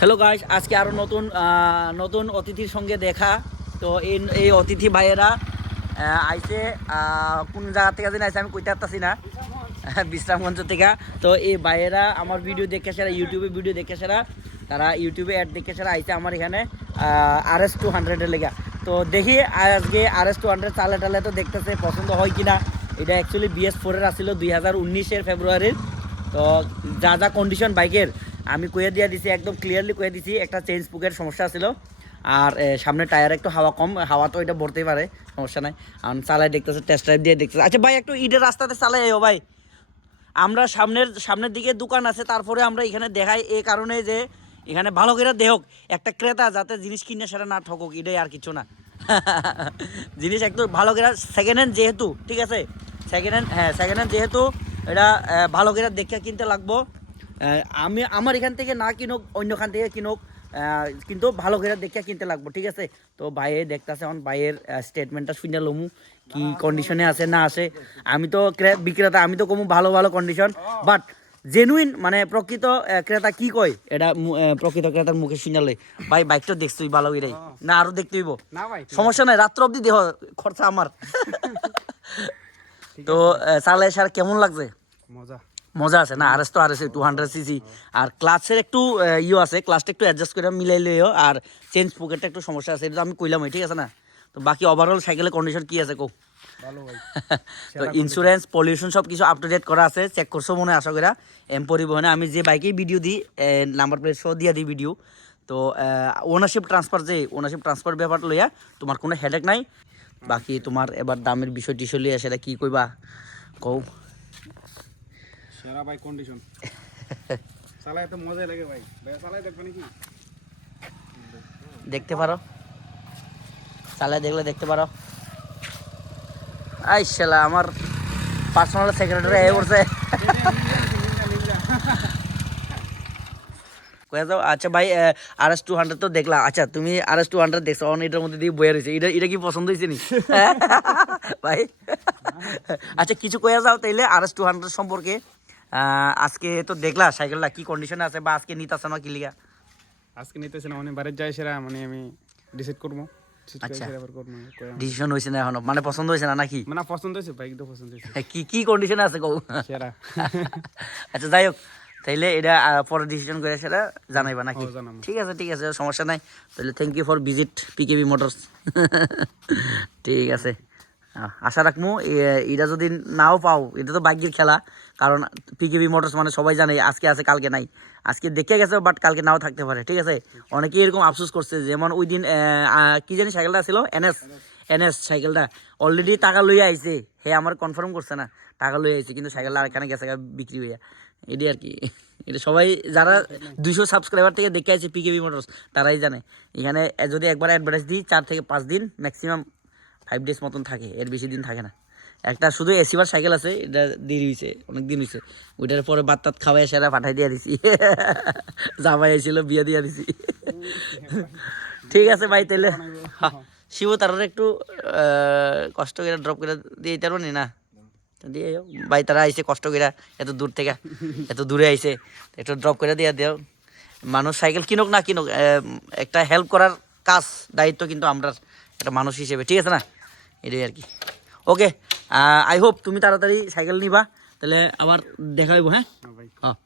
Hello guys আজকে আরও নতুন নতুন অতিথির সঙ্গে দেখা। তো এই এই অতিথি ভাইয়েরা আইসে কোন জায়গা থেকে যেন আইছে আমি কইতে পারতাছি না। বিশ্রামগঞ্জ থেকে। তো এই ভাইয়েরা, আমার ভিডিও দেখে সেরা ইউটিউবে ভিডিও দেখে সেরা তারা ইউটিউবে অ্যাড দেখে সেরা আইসে আমার এখানে আর এস টু হান্ড্রেডের লেগা। তো দেখি, আজকে আর এস টু হান্ড্রেড চালে টালে তো দেখতেছে, পছন্দ হয় কিনা। এটা অ্যাকচুয়ালি বিএস ফোরের আসছিল দুই হাজার উনিশের ফেব্রুয়ারির তো যা যা কন্ডিশন বাইকের আমি কয়ে দিয়ে দিছি, একদম ক্লিয়ারলি কয়ে দিছি, একটা চেঞ্জ পুকের সমস্যা ছিল আর সামনে টায়ার একটু হাওয়া কম, হাওয়া তো এটা ভরতেই পারে, সমস্যা নাই। আর চালাই দেখতেছে টেস্ট ড্রাইভ দিয়ে দেখতেছে। আচ্ছা ভাই, একটু ইটের রাস্তাতে চালাই আইও ভাই। আমরা সামনের সামনের দিকে দোকান আছে, তারপরে আমরা এখানে দেখাই এই কারণে যে এখানে ভালো করে দেহক একটা ক্রেতা যাতে জিনিস কিনে সেটা না ঠকুক, এটাই আর কিছু না। জিনিস একটু ভালো করে সেকেন্ড হ্যান্ড যেহেতু, ঠিক আছে? সেকেন্ড হ্যান্ড হ্যাঁ সেকেন্ড হ্যান্ড যেহেতু, এটা ভালো করে দেখে কিনতে লাগবো। আমি আমার এখান থেকে না কিনুক অন্যখান থেকে কিনুক কিন্তু ভালো করে দেখে কিনতে লাগবো ঠিক আছে? তো ভাইয়ে দেখতেছে এখন ভাইয়ের স্টেটমেন্টটা শুনে লমু কি কন্ডিশনে আছে না আছে। আমি তো বিক্রেতা আমি তো কমু ভালো ভালো কন্ডিশন বাট জেনুইন মানে প্রকৃত ক্রেতা কি কয় এটা প্রকৃত ক্রেতার মুখে শুনালে ভাই বাইকটা দেখছই ভালো করে না আরও দেখতে হইব। না ভাই সমস্যা নাই রাত্র অবধি দেহ খরচা আমার। তো চালাই সার কেমন লাগছে? মজা। মজা আছে না? আর এস তো R S two hundred cc আর ক্লাসের একটু ইয়ে আছে। ক্লাসটা একটু অ্যাডজাস্ট করে মিলাই লইও। আর চেঞ্জ পকেটটা একটু সমস্যা আছে এটা তো আমি কইলাম ঠিক আছে না? তো বাকি ওভারঅল সাইকেলের কন্ডিশন কি আছে কো তো ইন্স্যুরেন্স পলিউশন সব কিছু আপ টু ডেট করা আছে চেক করছ মনে আশা করা। এম পরিবহনে আমি যে বাইকেই ভিডিও দিই নাম্বার প্লেট শো দিয়ে দিই ভিডিও তো ওনারশিপ ট্রান্সফার যে ওনারশিপ ট্রান্সফার ব্যাপার লইয়া তোমার কোনো হেডেক নাই। বাকি তোমার এবার দামের বিষয় টিষয় লইয়া সেটা কি কইবা? কও। সেরা ভাই কন্ডিশন তো মজাই লাগে ভাই। ভাই দেখবে নাকি? দেখতে পারো। চালায় দেখলে দেখতে পারো। আই শালা আমার পার্সোনাল সেক্রেটারি এ করছে কয়ে যাও আচ্ছা ভাই আর এস টু হান্ড্রেড তো দেখলা। আচ্ছা তুমি আর এস টু হান্ড্রেড দেখছ অন এটার মধ্যে দিয়ে বইয়া রয়েছে। এটা এটা কি পছন্দ হয়েছে নি? ভাই। আচ্ছা কিছু কয়ে যাও তাইলে আর এস টু হান্ড্রেড সম্পর্কে। আজকে তো দেখলা সাইকেলটা কি কন্ডিশনে আছে বা আজকে নিতে আসে না কি লিগা? আজকে নিতেছি না মানে বাড়ির যাই সেরা মানে আমি ডিসাইড করব। আচ্ছা। ডিসিশন হয়েছে না এখনও? মানে পছন্দ হয়েছে না নাকি? মানে পছন্দ হয়েছে বাইক তো পছন্দ হয়েছে কি কি কন্ডিশনে আছে কৌ সেরা। আচ্ছা যাই হোক তাইলে এটা পরে ডিসিশন করে সেটা জানাইবা নাকি? ও, ঠিক আছে ঠিক আছে সমস্যা নাই। তাহলে thank you for visit PKB Motors ঠিক আছে। আশা রাখব এটা যদি নাও পাও, এটা তো ভাগ্যের খেলা। কারণ পিকেবি মোটরস মানে সবাই জানে, আজকে আছে, কালকে নাই। আজকে দেখে গেছে বাট কালকে নাও থাকতে পারে, ঠিক আছে? অনেকেই এরকম আফসোস করছে, যেমন ওই দিন কি জানি সাইকেলটা ছিল? এনএস এনএস সাইকেলটা। অলরেডি টাকা লইয়া আইছে। হে, আমার কনফার্ম করছে না, টাকা লইয়া আইছে, কিন্তু সাইকেলটা আর আরেকখানে গেছে বিক্রি হইয়া। এটি আর কি। এটা সবাই, যারা দুইশো সাবস্ক্রাইবার থেকে দেখে আছে পিকেবি মোটরস তারাই জানে। এখানে যদি একবার অ্যাডভার্টাইজ দিই, চার থেকে পাঁচ দিন ম্যাক্সিমাম ফাইভ ডেজ মতন থাকে, এর বেশি দিন থাকে না। একটা শুধু এসিবার সাইকেল আছে, এটা দেরি হয়েছে অনেক দিন হয়েছে ওইটার পরে বাত তাত খাওয়াই সেরা পাঠাই দিয়ে দিছি। জামাই আইছিল, বিয়ে দিয়ে দিছি। ঠিক আছে ভাই, তাহলে শিব তার একটু কষ্ট করে ড্রপ করে দিয়ে দিতে পারব না? দিয়ে। ভাই, তারা আইসে কষ্ট করে, এত দূর থেকে, এত দূরে আইসে একটু ড্রপ করে দিয়ে দেও। মানুষ সাইকেল কিনুক না কিনুক একটা হেল্প করার কাজ, দায়িত্ব কিন্তু আমরা একটা মানুষ হিসেবে। ঠিক আছে না? এটাই আর কি। ওকে আই হোপ তুমি তাড়াতাড়ি সাইকেল নিবা তাহলে আবার দেখা হইব হ্যাঁ? হ্যাঁ ভাই হ্যাঁ